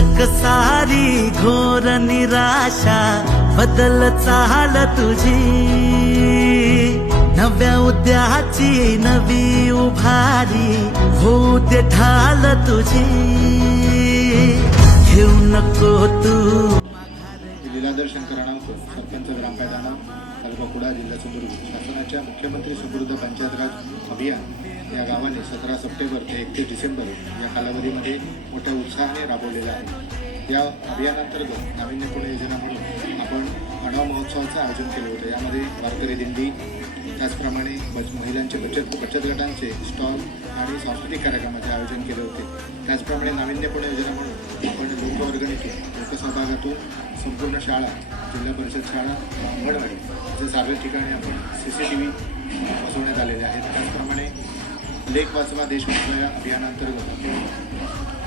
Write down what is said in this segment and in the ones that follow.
अटक सारी घोर निराशा बदल चाल तुझी, नव्या उद्याची नवी उभारी होऊ दे ढाल तुझी, घेऊ नको तू। लीलाधर शंकर अणावकर, सरपंच ग्रामपंचायत तालुका कुडाळ, जिल्हा सिंधुदुर्ग. शासनाच्या मुख्यमंत्री समृद्ध पंचायत राज अभियान या गावाने 17 सप्टेंबर ते 31 डिसेंबर या कालावधीमध्ये मोठ्या उत्साहाने राबवलेला आहे. या अभियानांतर्गत नाविन्यपूर्ण योजना म्हणून आपण अणाव महोत्सवाचं आयोजन केलं होतं. यामध्ये वारकरी दिंडी, त्याचप्रमाणे महिलांचे बचत गटांचे स्टॉल आणि सांस्कृतिक कार्यक्रमाचे आयोजन केले होते. त्याचप्रमाणे नाविन्यपूर्ण योजना म्हणून आपण लोकवर्गणीतून, लोकसहभागातून संपूर्ण शाळा, जिल्हा परिषद शाळा, अंगणवाडी असे सर्व ठिकाणी आपण CCTV बसवण्यात आलेले आहेत. त्याचप्रमाणे लेख वाचवा देश वाचवा या अभियानांतर्गत आपण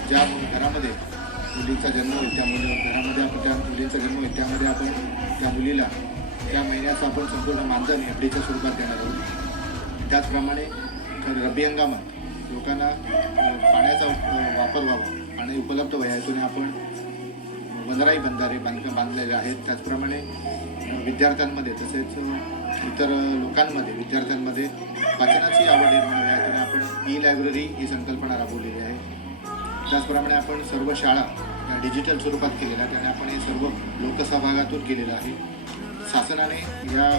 ज्या घरामध्ये मुलींचा जन्म होईल त्या त्यामध्ये आपण त्या मुलीला त्या महिन्याचं आपण संपूर्ण मानधन FDच्या स्वरूपात देणार आहोत. त्याचप्रमाणे रब्बी हंगामात लोकांना पाण्याचा वापर व्हावा आणि उपलब्ध व्हावा यातून आपण वनराई बंधारे बांधलेले आहेत. त्याचप्रमाणे विद्यार्थ्यांमध्ये तसेच इतर लोकांमध्ये विद्यार्थ्यांमध्ये वाचनाची आवड निर्माण व्हावी यातून आपण ई-लायब्ररी ही संकल्पना राबवलेली आहे. त्याचप्रमाणे आपण सर्व शाळा डिजिटल स्वरूपात केलेल्या त्याने आपण हे सर्व लोकसहभागातून केलेलं आहे. शासनाने या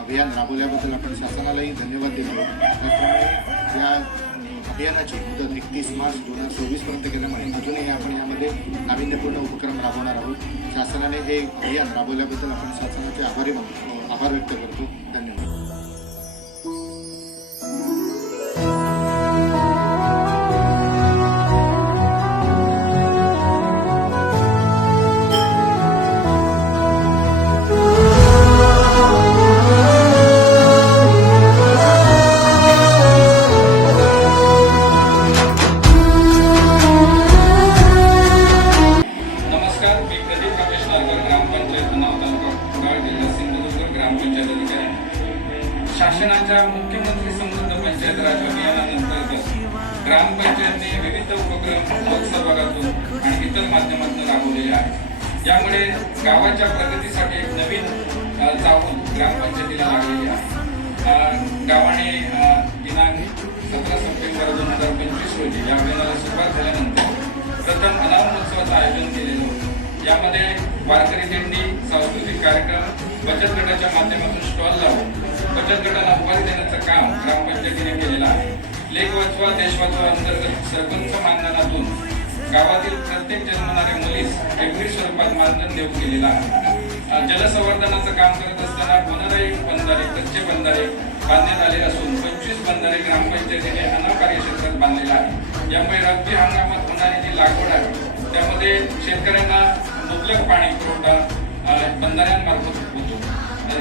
अभियान राबवल्याबद्दल आपण शासनालाही धन्यवाद देतो. त्याचप्रमाणे या अभियानाची मुदत 31 मार्च 2024 केल्यामुळे अजूनही आपण यामध्ये नाविन्यपूर्ण उपक्रम राबवणार आहोत. शासनाने हे अभियान राबवल्याबद्दल आपण शासनाचे आभार व्यक्त करतो. धन्यवाद. शासनाच्या मुख्यमंत्री समृद्ध पंचायत राज अभियानांतर्गत ग्रामपंचायतने विविध उपक्रम लोकसहभागातून आणि इतर माध्यमातून राबवलेले आहेत. यामुळे गावाच्या प्रगतीसाठी एक नवीन चाहूल ग्रामपंचायतीला लागलेली आहे. गावाने दिनांक 17 सप्टेंबर 2025 रोजी या अभियानाला सुरुवात झाल्यानंतर प्रथम अनाव महोत्सवाचं आयोजन केलेलं होतं. यामध्ये वारकरी दिंडी, सांस्कृतिक कार्यक्रम, बचत गटाच्या माध्यमातून स्टॉल लावून बचत गटाला उभारी देण्याचं काम ग्रामपंचायतीने केलेलं आहे. लेख वाचवा देश वाचवा अंतर्गत सरपंच मानधनातून गावातील प्रत्येक जन्मणाऱ्या मुलीस FD स्वरूपात मानधन देऊ केलेलं आहे. जलसंवर्धनाचं काम करत असताना वनराई बंधारे, कच्चे बंधारे बांधण्यात आले असून 25 बंधारे ग्रामपंचायतीने अनाव कार्यक्षेत्रात बांधलेला आहे. यामुळे रब्बी हंगामात होणारी जी लागवड आहे त्यामध्ये शेतकऱ्यांना मुबलक पाणी पुरवठा बंधाऱ्यांमार्फत होतो.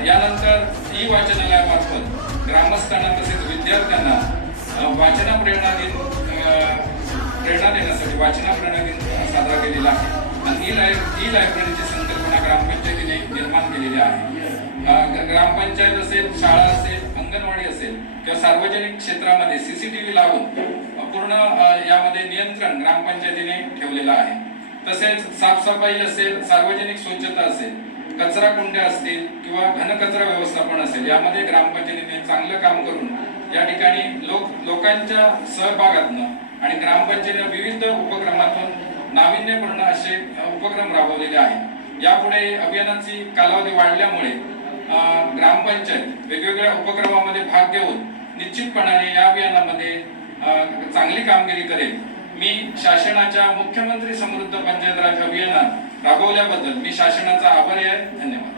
यानंतर ई-वाचनालयामार्फत ग्रामस्थांना तसेच विद्यार्थ्यांना वाचना प्रेरणा देण्यासाठी वाचना प्रेरणा दिन साजरा केलेला आहे. आणि ई-लायब्ररीची संकल्पना ग्रामपंचायतीने निर्माण केलेली आहे. ग्रामपंचायत असेल, शाळा असेल, अंगणवाडी असेल किंवा सार्वजनिक क्षेत्रामध्ये CCTV लावून पूर्ण यामध्ये नियंत्रण ग्रामपंचायतीने ठेवलेलं आहे. तसेच साफसफाई असेल, सार्वजनिक स्वच्छता असेल, कचरा कुंड्या असतील किंवा घनकचरा व्यवस्थापन असेल यामध्ये ग्रामपंचायतीने चांगलं काम करून या ठिकाणी लोकांच्या सहभागातून आणि ग्रामपंचायतीने विविध उपक्रमातून नाविन्यपूर्ण असे उपक्रम राबवलेले आहेत. यापुढे अभियानाची कालावधी वाढल्यामुळे ग्रामपंचायत वेगवेगळ्या उपक्रमामध्ये भाग घेऊन निश्चितपणाने या अभियानामध्ये चांगली कामगिरी करेल. मी शासनाच्या मुख्यमंत्री समृद्ध पंचायत राज अभियानात राबवल्याबद्दल मी शासनाचा आभारी आहे. धन्यवाद.